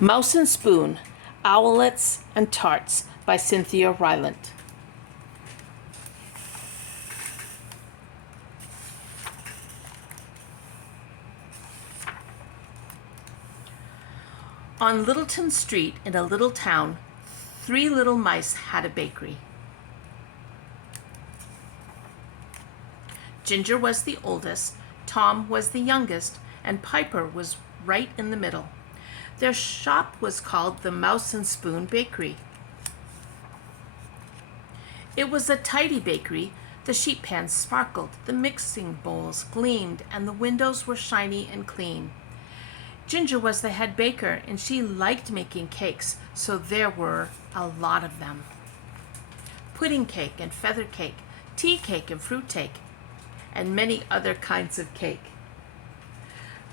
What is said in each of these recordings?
Mouse and Spoon, Owlets and Tarts by Cynthia Rylant. On Littleton Street in a little town, 3 little mice had a bakery. Ginger was the oldest, Tom was the youngest, and Piper was right in the middle. Their shop was called the Mouse and Spoon Bakery. It was a tidy bakery. The sheet pans sparkled, the mixing bowls gleamed, and the windows were shiny and clean. Ginger was the head baker, and she liked making cakes, so there were a lot of them. Pudding cake and feather cake, tea cake and fruit cake, and many other kinds of cake.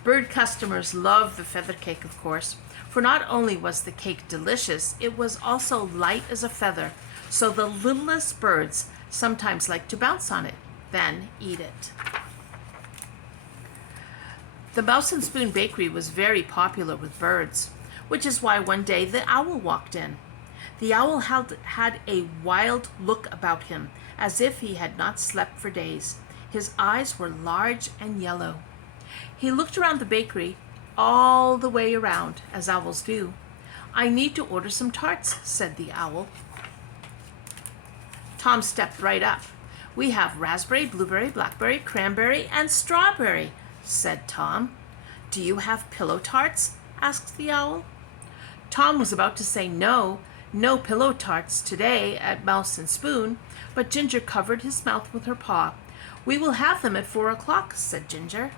Bird customers loved the feather cake, of course, for not only was the cake delicious, it was also light as a feather, so the littlest birds sometimes liked to bounce on it, then eat it. The Mouse and Spoon Bakery was very popular with birds, which is why one day the owl walked in. The owl had a wild look about him, as if he had not slept for days. His eyes were large and yellow. He looked around the bakery, all the way around, as owls do. "I need to order some tarts," said the owl. Tom stepped right up. "We have raspberry, blueberry, blackberry, cranberry, and strawberry," said Tom. "Do you have pillow tarts?" asked the owl. Tom was about to say no pillow tarts today at Mouse and Spoon, but Ginger covered his mouth with her paw. "We will have them at 4 o'clock, said Ginger.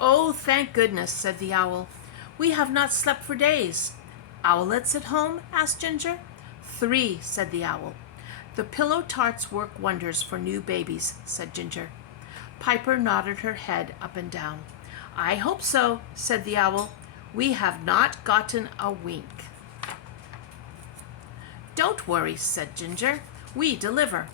"Oh, thank goodness," said the owl. "We have not slept for days." "Owlets at home?" asked Ginger. 3, said the owl. "The pillow tarts work wonders for new babies," said Ginger. Piper nodded her head up and down. "I hope so," said the owl. "We have not gotten a wink." "Don't worry," said Ginger. "We deliver."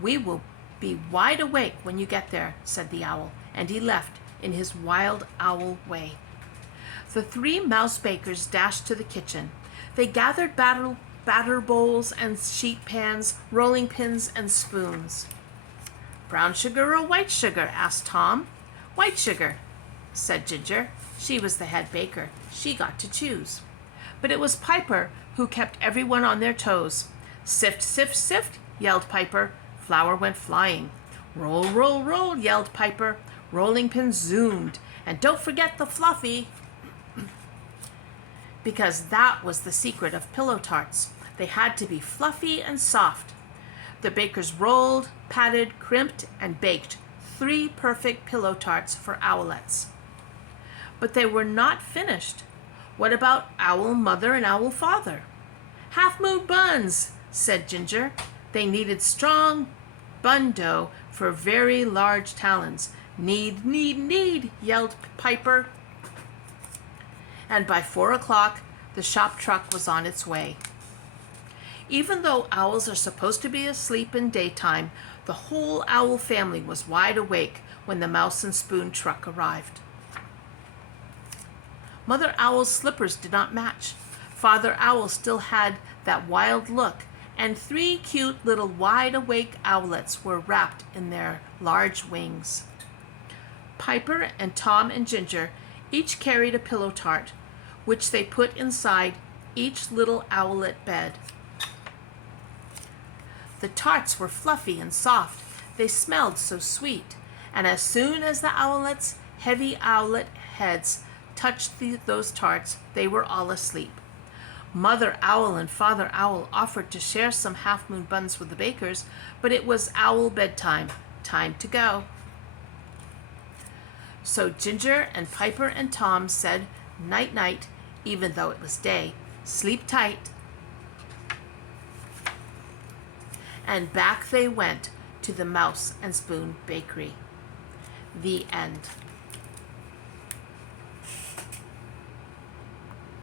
"We will be wide awake when you get there," said the owl, and he left in his wild owl way. The 3 mouse bakers dashed to the kitchen. They gathered batter bowls and sheet pans, rolling pins and spoons. "Brown sugar or white sugar?" asked Tom. "White sugar," said Ginger. She was the head baker. She got to choose. But it was Piper who kept everyone on their toes. "Sift, sift, sift," yelled Piper. Flour went flying. "Roll, roll, roll," yelled Piper. Rolling pins zoomed. "And don't forget the fluffy." Because that was the secret of pillow tarts. They had to be fluffy and soft. The bakers rolled, patted, crimped, and baked 3 perfect pillow tarts for Owlets. But they were not finished. What about Owl Mother and Owl Father? "Half moon buns," said Ginger. They needed strong bun dough for very large talons. "Knead, knead, knead," yelled Piper. And by 4 o'clock, the shop truck was on its way. Even though owls are supposed to be asleep in daytime, the whole owl family was wide awake when the Mouse and Spoon truck arrived. Mother Owl's slippers did not match. Father Owl still had that wild look, and 3 cute little wide-awake owlets were wrapped in their large wings. Piper and Tom and Ginger each carried a pillow tart, which they put inside each little owlet bed. The tarts were fluffy and soft. They smelled so sweet, and as soon as the owlets' heavy owlet heads touched those tarts, they were all asleep. Mother Owl and Father Owl offered to share some half-moon buns with the bakers, but it was owl bedtime. Time to go. So Ginger and Piper and Tom said night-night, even though it was day. Sleep tight. And back they went to the Mouse and Spoon Bakery. The end.